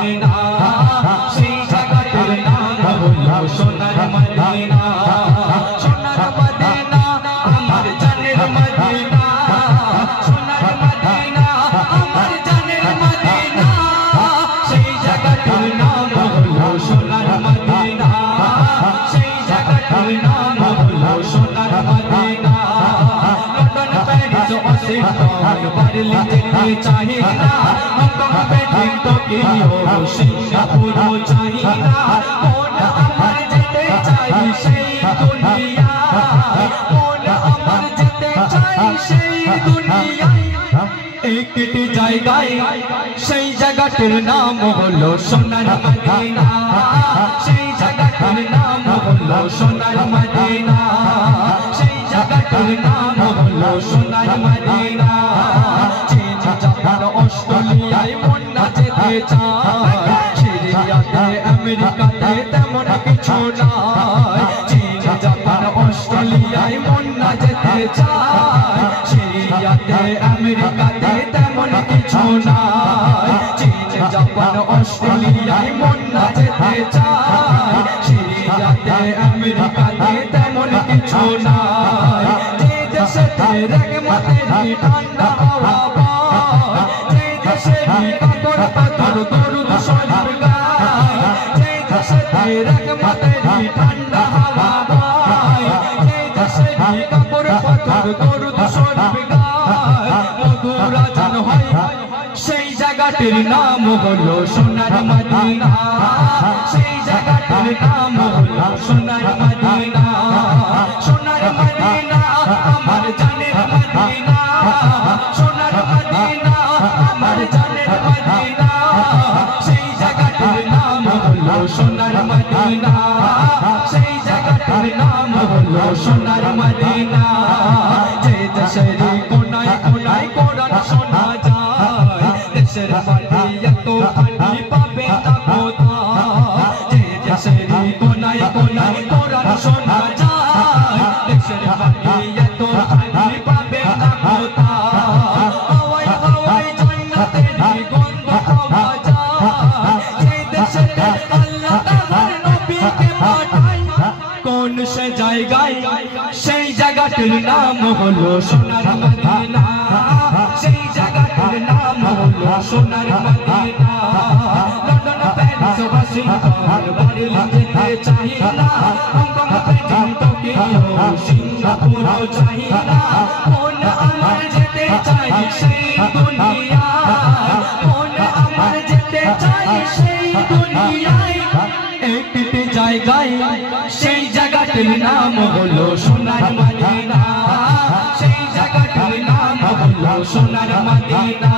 Medina সেই জায়গাটির নাম হলো সোনার মদিনা সোনার মদিনা আমার জানের মদিনা সোনার মদিনা আমার জানের মদিনা সেই জায়গাটির নাম হলো সোনার মদিনা সেই জায়গাটির নাম হলো Sonar Madina London Paris Washington Berlin যেতে চাই না হংকং বেজিং টোকিও সিঙ্গাপুর চাই না মন আমার যেতে চাই সেই দুনিয়ায় মন আমার যেতে চাই সেই দুনিয়ায় একটি জায়গায় সেই জায়গাটির নাম হলো সোনার মদিনা সেই জায়গাটির নাম হলো সোনার মদিনা সেই জায়গাটির নাম হলো সোনার মদিনা চীন জাপান অস্ট্রেলিয়ায় মন না যেতে চায় সিরিয়াতে আমেরিকাতে তেমন কিছু নাই চীন জাপান অস্ট্রেলিয়ায় মন না যেতে চায় সিরিয়াতে আমেরিকাতে তেমন কিছু নাই চীন জাপান অস্ট্রেলিয়ায় মন না যেতে চায় সিরিয়াতে আমেরিকাতে তেমন কিছু নাই যে দেশেতে রহমতের ঠান্ডা হাওয়া বয় যে দেশেরই কাতর কাতর দরুদ শরীফ গায় যে দেশেতে রহমতের ঠান্ডা হাওয়া বয় যে দেশেরই কাতর কাতর দরুদ শরীফ গায় মধুর আজান হয় সেই জায়গাটির নাম হলো সোনার মদিনা সেই জায়গাটির নাম হলো সোনার মদিনা সোনার মদিনা আমার জানের মদিনা সোনার মদিনা আমার জানের মদিনা সেই জায়গাটির নাম হলো সোনার মদিনা সেই জায়গাটির নাম হলো সোনার মদিনা যে দেশের কোনায় কোনায় কোরআন শোনা যায় দেশের মাটি এত পানি পাবে না কোথায় যে দেশের কোনায় কোনায় কোরআন শোনা যায় দেশের মাটি এত পানি পাবে না কোথায় হাওয়ায় হাওয়ায় জান্নাতের গন্ধ পাওয়া যায় যে দেশেতে আল্লাহ তাআলার নবীকে পাঠায় কোন সে জায়গায় সেই জায়গাটির নাম হলো সোনার মদিনা সেই জায়গাটির নাম হলো Sonar Madina London Paris Washington Berlin যেতে চাই না হংকং বেজিং টোকিও সিঙ্গাপুর চাই না মন আমার যেতে চাই সেই দুনিয়ায় মন আমার যেতে চাই সেই দুনিয়ায় একটি জায়গায় সেই জায়গাটির নাম হলো সোনার মদিনা সেই জায়গাটির নাম হলো সোনার মদিনা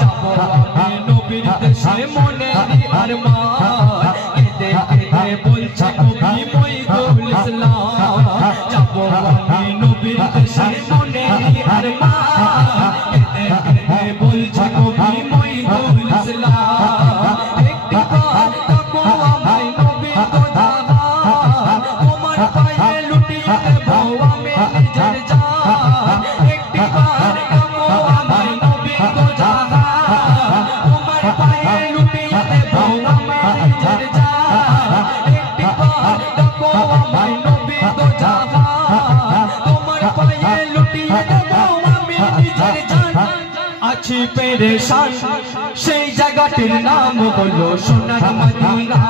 যাবো আমি নবীর দেশে মনেরই আরমান কেঁদে কেঁদে বলছে কবি মঈদুল ইসলাম যাবো আমি নবীর দেশে মনেরই আরমান কেঁদে কেঁদে বলছে কবি মঈদুল ইসলাম একটি বার তাকো আমায় নবী তো জাহান তোমার পায়ে লুটিয়ে দেব আমি নিজের জান একটি বার তাকো আমায় নবী তো জাহান তোমার পায়ে লুটিয়ে দেব আমি নিজের জান একটি বার তাকো আমায় নবী তো জাহান তোমার পায়ে লুটিয়ে দেব আমি নিজের জান আছি পেরেশান সেই জায়গাটির নাম হলো সোনার মদিনা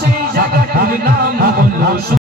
সেই জায়গাটির নাম হলো